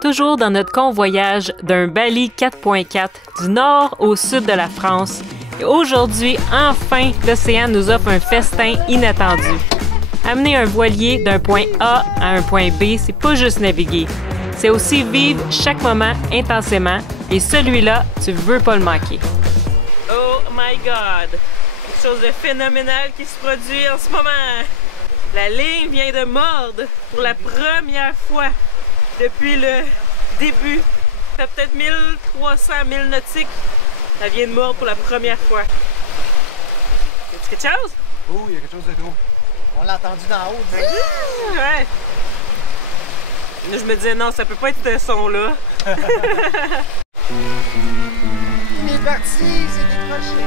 Toujours dans notre convoyage d'un Bali 4.4 du nord au sud de la France. Et aujourd'hui, enfin, l'océan nous offre un festin inattendu. Amener un voilier d'un point A à un point B, c'est pas juste naviguer. C'est aussi vivre chaque moment intensément et celui-là, tu veux pas le manquer. Oh my God! Quelque chose de phénoménal qui se produit en ce moment. La ligne vient de mordre pour la première fois depuis le début. Ça fait peut-être 1300 milles nautiques. Ça vient de mordre pour la première fois. Y a-t-il quelque chose? Oh, il y a quelque chose de gros. On l'a entendu d'en haut. Ouais. Là, je me disais, non, ça peut pas être ce son-là. Il est parti, c'est décroché.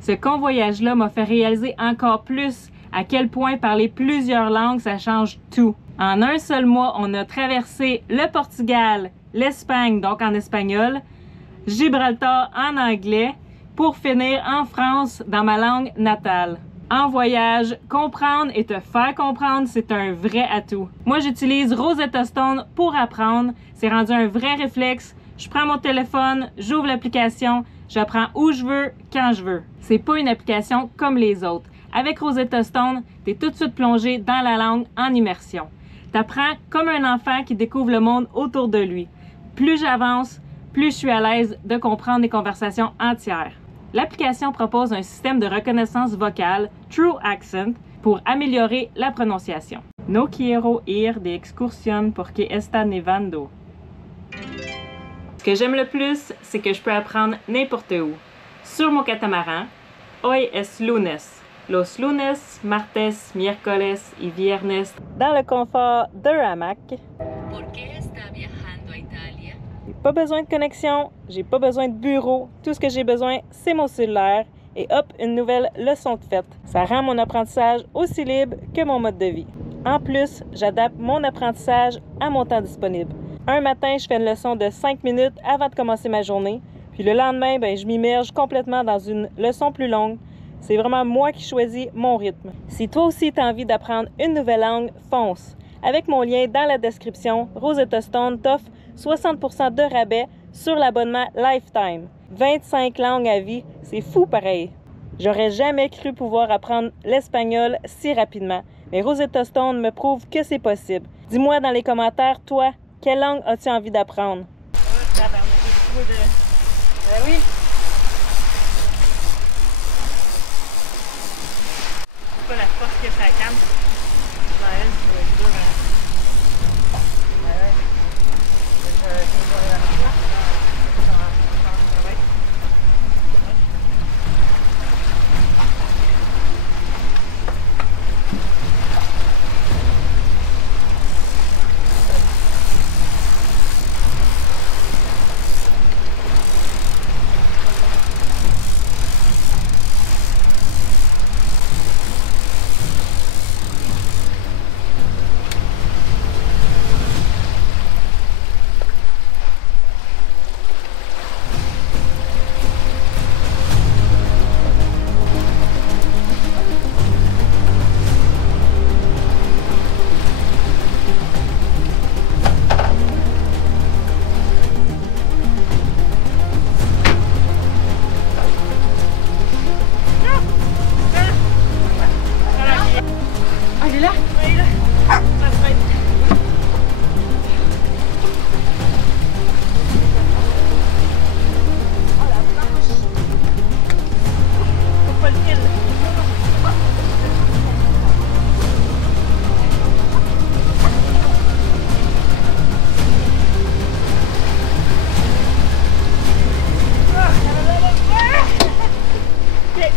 Ce convoyage-là m'a fait réaliser encore plus à quel point parler plusieurs langues, ça change tout. En un seul mois, on a traversé le Portugal, l'Espagne, donc en espagnol, Gibraltar en anglais, pour finir en France dans ma langue natale. En voyage, comprendre et te faire comprendre, c'est un vrai atout. Moi, j'utilise Rosetta Stone pour apprendre. C'est rendu un vrai réflexe. Je prends mon téléphone, j'ouvre l'application, j'apprends où je veux, quand je veux. C'est pas une application comme les autres. Avec Rosetta Stone, t'es tout de suite plongé dans la langue en immersion. T'apprends comme un enfant qui découvre le monde autour de lui. Plus j'avance, plus je suis à l'aise de comprendre des conversations entières. L'application propose un système de reconnaissance vocale, True Accent, pour améliorer la prononciation. No quiero ir de excursión porque está nevando. Ce que j'aime le plus, c'est que je peux apprendre n'importe où. Sur mon catamaran, hoy es lunes. Los lunes, martes, miércoles y viernes. Dans le confort d'un hamac. J'ai pas besoin de connexion, j'ai pas besoin de bureau. Tout ce que j'ai besoin, c'est mon cellulaire. Et hop, une nouvelle leçon de fête. Ça rend mon apprentissage aussi libre que mon mode de vie. En plus, j'adapte mon apprentissage à mon temps disponible. Un matin, je fais une leçon de 5 minutes avant de commencer ma journée. Puis le lendemain, je m'immerge complètement dans une leçon plus longue. C'est vraiment moi qui choisis mon rythme. Si toi aussi tu as envie d'apprendre une nouvelle langue, fonce. Avec mon lien dans la description, Rosetta Stone t'offre 60% de rabais sur l'abonnement Lifetime. 25 langues à vie, c'est fou pareil. J'aurais jamais cru pouvoir apprendre l'espagnol si rapidement, mais Rosetta Stone me prouve que c'est possible. Dis-moi dans les commentaires, toi, quelle langue as-tu envie d'apprendre? Ben oui. C'est pas la force que ça calme. Ça va être dur, hein?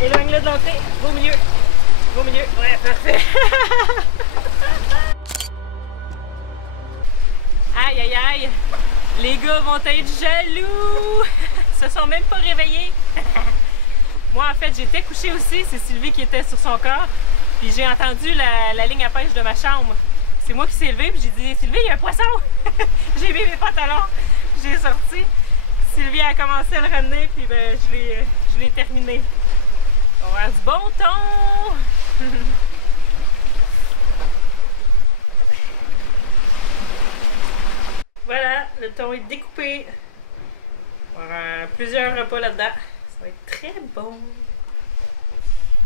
Éloigne-le de l'entrée, va au milieu. Va au milieu, ouais, parfait. Aïe, aïe, aïe. Les gars vont être jaloux. Ils se sont même pas réveillés. Moi, en fait, j'étais couchée aussi. C'est Sylvie qui était sur son corps. Puis j'ai entendu la ligne à pêche de ma chambre. C'est moi qui s'est levée, puis j'ai dit « Sylvie, il y a un poisson! » J'ai mis mes pantalons, j'ai sorti. Sylvie a commencé à le ramener, puis je l'ai terminé. On va avoir du bon ton! thon est découpé. On va avoir plusieurs repas là-dedans. Ça va être très bon.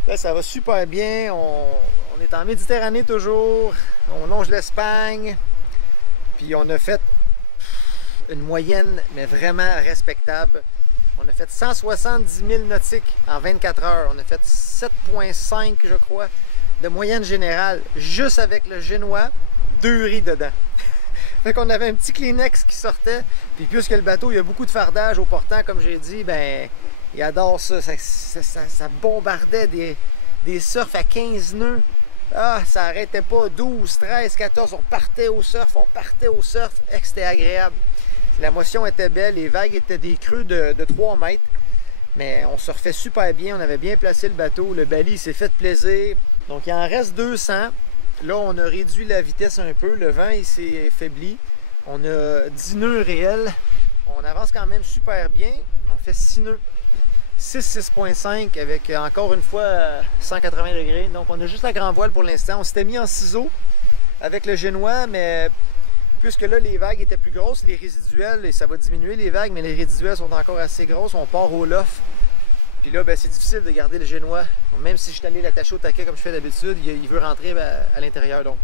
Là, ça va super bien. On est en Méditerranée toujours. On longe l'Espagne. Puis on a fait une moyenne, mais vraiment respectable. On a fait 170 000 nautiques en 24 heures. On a fait 7,5 je crois de moyenne générale, juste avec le génois, 2 riz dedans. Fait qu'on avait un petit Kleenex qui sortait. Puis puisque le bateau, il y a beaucoup de fardage au portant, comme j'ai dit, ben il adore ça. Ça bombardait des surfs à 15 nœuds. Ah, ça arrêtait pas. 12, 13, 14, on partait au surf. C'était agréable. La motion était belle, les vagues étaient des creux de 3 mètres. Mais on surfait super bien, on avait bien placé le bateau. Le bali s'est fait plaisir. Donc il en reste 200. Là, on a réduit la vitesse un peu. Le vent, il s'est faibli. On a 10 nœuds réels. On avance quand même super bien. On fait 6 nœuds. 6,5 avec encore une fois 180 degrés. Donc on a juste la grand voile pour l'instant. On s'était mis en ciseaux avec le génois, mais puisque là les vagues étaient plus grosses, les résiduels, et ça va diminuer les vagues, mais les résiduels sont encore assez grosses, on part au loft. Puis là, ben, c'est difficile de garder le génois. Même si je suis allé l'attacher au taquet comme je fais d'habitude, il veut rentrer à l'intérieur. Donc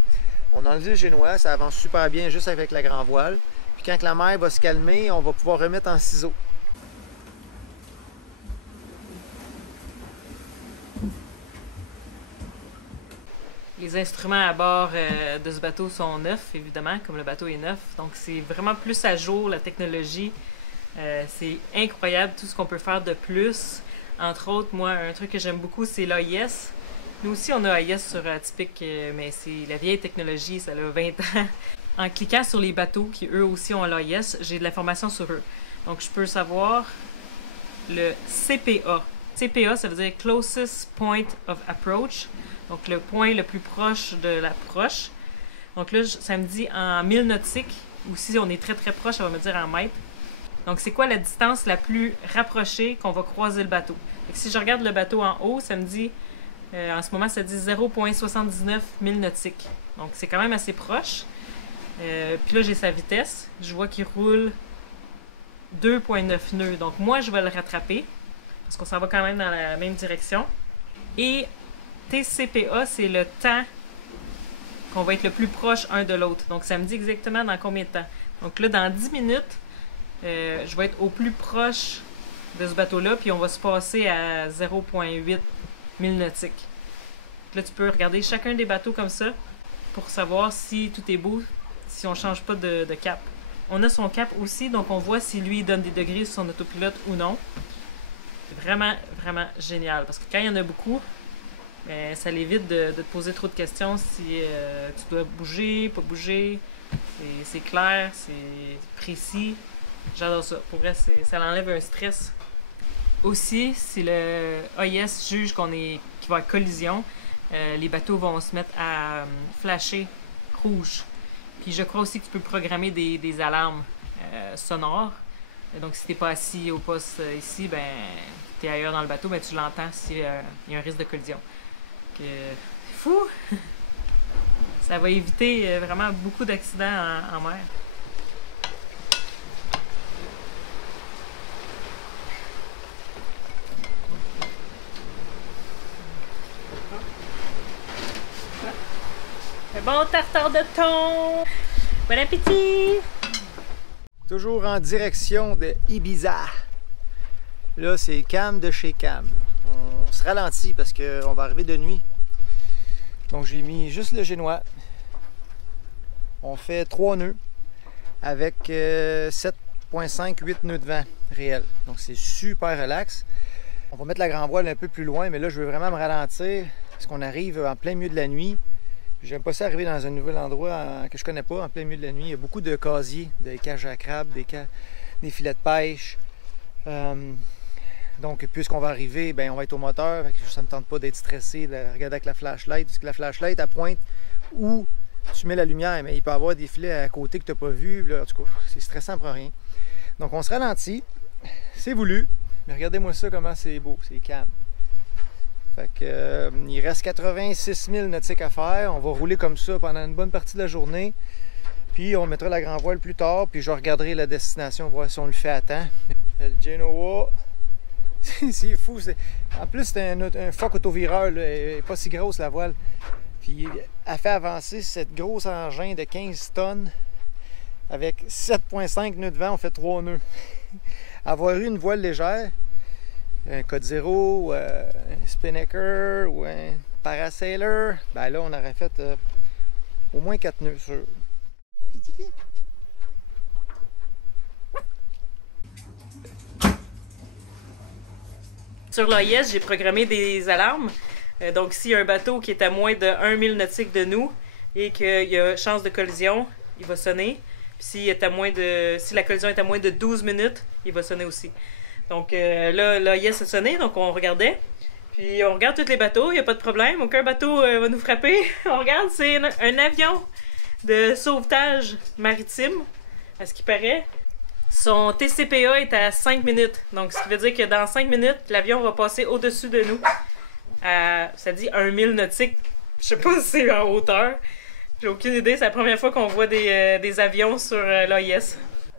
on a enlevé le génois, ça avance super bien juste avec la grand voile. Puis quand la mer va se calmer, on va pouvoir remettre en ciseaux. Les instruments à bord de ce bateau sont neufs, évidemment, comme le bateau est neuf. Donc c'est vraiment plus à jour, la technologie. C'est incroyable tout ce qu'on peut faire de plus. Entre autres, moi, un truc que j'aime beaucoup, c'est l'AIS. Nous aussi, on a AIS sur Atypique, mais c'est la vieille technologie, ça a 20 ans. En cliquant sur les bateaux qui, eux aussi, ont l'AIS, j'ai de l'information sur eux. Donc, je peux savoir le CPA. CPA, ça veut dire Closest Point of Approach. Donc, le point le plus proche de l'approche. Donc là, ça me dit en 1000 nautiques, ou si on est très très proche, ça va me dire en mètres. Donc, c'est quoi la distance la plus rapprochée qu'on va croiser le bateau? Si je regarde le bateau en haut, ça me dit, en ce moment, ça dit 0,79 000 nautiques. Donc, c'est quand même assez proche. Puis là, j'ai sa vitesse. Je vois qu'il roule 2,9 nœuds. Donc, moi, je vais le rattraper, parce qu'on s'en va quand même dans la même direction. Et TCPA, c'est le temps qu'on va être le plus proche un de l'autre. Donc, ça me dit exactement dans combien de temps. Donc là, dans 10 minutes, je vais être au plus proche de ce bateau-là, puis on va se passer à 0,8 000 nautiques. Là, tu peux regarder chacun des bateaux comme ça pour savoir si tout est beau, si on ne change pas de cap. On a son cap aussi, donc on voit si lui donne des degrés sur son autopilote ou non. C'est vraiment, vraiment génial, parce que quand il y en a beaucoup, ça l'évite de te poser trop de questions si tu dois bouger, pas bouger. C'est clair, c'est précis. J'adore ça. Pour vrai, ça enlève un stress. Aussi, si le AIS juge qu'il va y avoir collision, les bateaux vont se mettre à flasher rouge. Puis je crois aussi que tu peux programmer des alarmes sonores. Donc si tu n'es pas assis au poste ici, ben tu es ailleurs dans le bateau, ben tu l'entends s'il y a un risque de collision. C'est fou! Ça va éviter vraiment beaucoup d'accidents en mer. Un bon tartare de thon! Bon appétit! Toujours en direction de Ibiza. Là, c'est Cam de chez Cam. On se ralentit parce qu'on va arriver de nuit. Donc, j'ai mis juste le génois. On fait 3 nœuds avec 7,5, 8 nœuds de vent réels. Donc, c'est super relax. On va mettre la grand voile un peu plus loin, mais là, je veux vraiment me ralentir parce qu'on arrive en plein milieu de la nuit. J'aime pas ça arriver dans un nouvel endroit que je connais pas, en plein milieu de la nuit. Il y a beaucoup de casiers, des cages à crabes, des filets de pêche. Donc, puisqu'on va arriver, ben, on va être au moteur. Ça ne me tente pas d'être stressé, de regarder avec la flashlight. Puisque la flashlight, elle pointe où tu mets la lumière. Mais il peut y avoir des filets à côté que tu n'as pas vus. Là, en tout cas, c'est stressant pour rien. Donc, on se ralentit. C'est voulu. Mais regardez-moi ça, comment c'est beau. C'est calme. Fait que, il reste 86 000 nautiques à faire. On va rouler comme ça pendant une bonne partie de la journée. Puis on mettra la grand voile plus tard, puis je regarderai la destination, voir si on le fait à temps. Le Genoa, c'est fou. En plus, c'est un Fock autovireur, là. Elle n'est pas si grosse la voile. Puis elle fait avancer cette grosse engin de 15 tonnes avec 7,5 nœuds de vent, on fait 3 nœuds. Avoir eu une voile légère, un Code Zero, un Spinnaker ou un Parasailor, ben là on aurait fait au moins 4 nœuds sur. Sur l'AIS, j'ai programmé des alarmes. Donc, s'il y a un bateau qui est à moins de 1 mille nautique de nous et qu'il y a chance de collision, il va sonner. Puis si la collision est à moins de 12 minutes, il va sonner aussi. Donc là, l'AIS a sonné, donc on regardait. Puis on regarde tous les bateaux, il n'y a pas de problème. Aucun bateau va nous frapper. On regarde, c'est un avion de sauvetage maritime, à ce qui paraît. Son TCPA est à 5 minutes. Donc, ce qui veut dire que dans 5 minutes, l'avion va passer au-dessus de nous. Ça dit 1 mille nautique. Je sais pas si c'est en hauteur. J'ai aucune idée. C'est la première fois qu'on voit des avions sur l'AIS.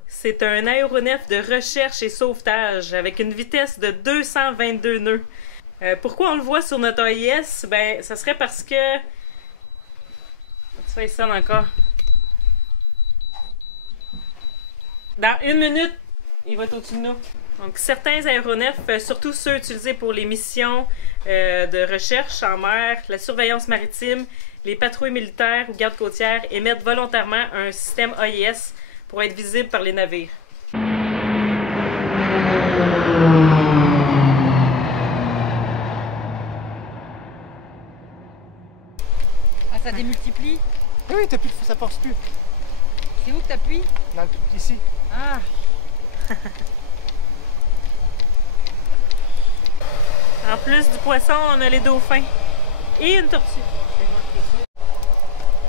C'est un aéronef de recherche et sauvetage avec une vitesse de 222 nœuds. Pourquoi on le voit sur notre AIS? Ben, ça serait parce que... Tu fais ça encore. Dans 1 minute, il va être au-dessus de nous. Donc, certains aéronefs, surtout ceux utilisés pour les missions de recherche en mer, la surveillance maritime, les patrouilles militaires ou gardes côtières, émettent volontairement un système AIS pour être visible par les navires. Ah, ça démultiplie? Oui, ça force plus. C'est où que t'appuies? Ici. Ah! En plus du poisson, on a les dauphins et une tortue.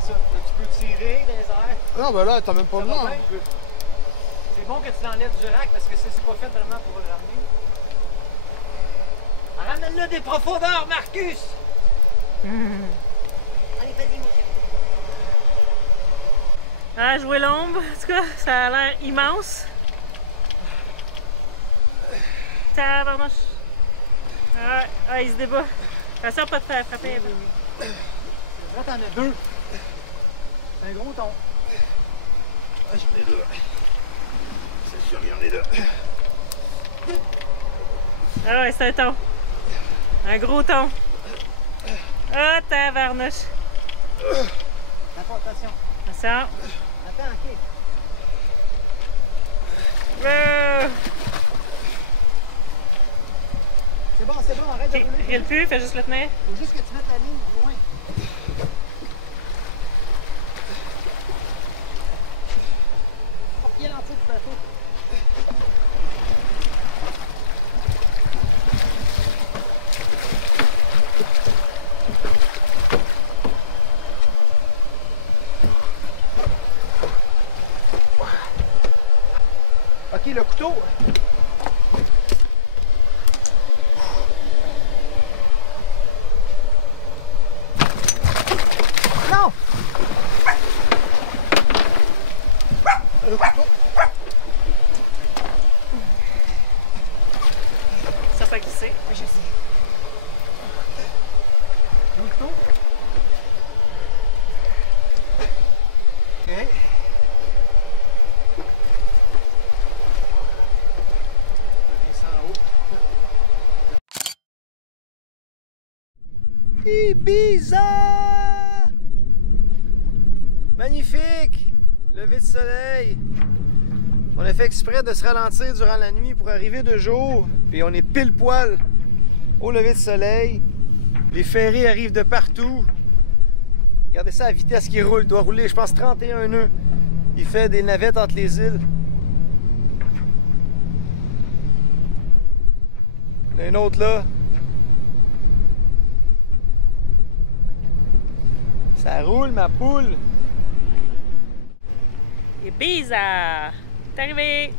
Ça, tu peux tirer dans les airs. Non, ben là, t'as même pas le nom. C'est bon que tu l'enlèves du rack parce que c'est pas fait vraiment pour le ramener. Ramène-le des profondeurs, Marcus! Allez, vas-y, mon chéri. Ah, jouer l'ombre, en tout cas, ça a l'air immense. Tabarnouche. Ah, il se débat. Attention, pas de faire frapper. Là, t'en as 2. C'est un gros ton. J'en ai 2. C'est sûr, j'en ai 2. Ah ouais, c'est un ton. Un gros ton. Ah, tabarnouche. Attention. Attention. Attends, ok. C'est bon, arrête de Ok, rouler. rile plus, fais juste le tenir. Faut juste que tu mettes la ligne loin. Porte-pied l'entier du bateau. Ok, le couteau. Non! Le couteau. Ça fait glisser. Je sais. Le couteau. Ok. Ibiza! Magnifique! Lever de soleil. On a fait exprès de se ralentir durant la nuit pour arriver de jour. Puis on est pile poil au lever de soleil. Les ferries arrivent de partout. Regardez ça, la vitesse qui roule. Il doit rouler, je pense, 31 nœuds. Il fait des navettes entre les îles. Il y en a une autre là. Ça roule, ma poule. Ibiza! T'es arrivé!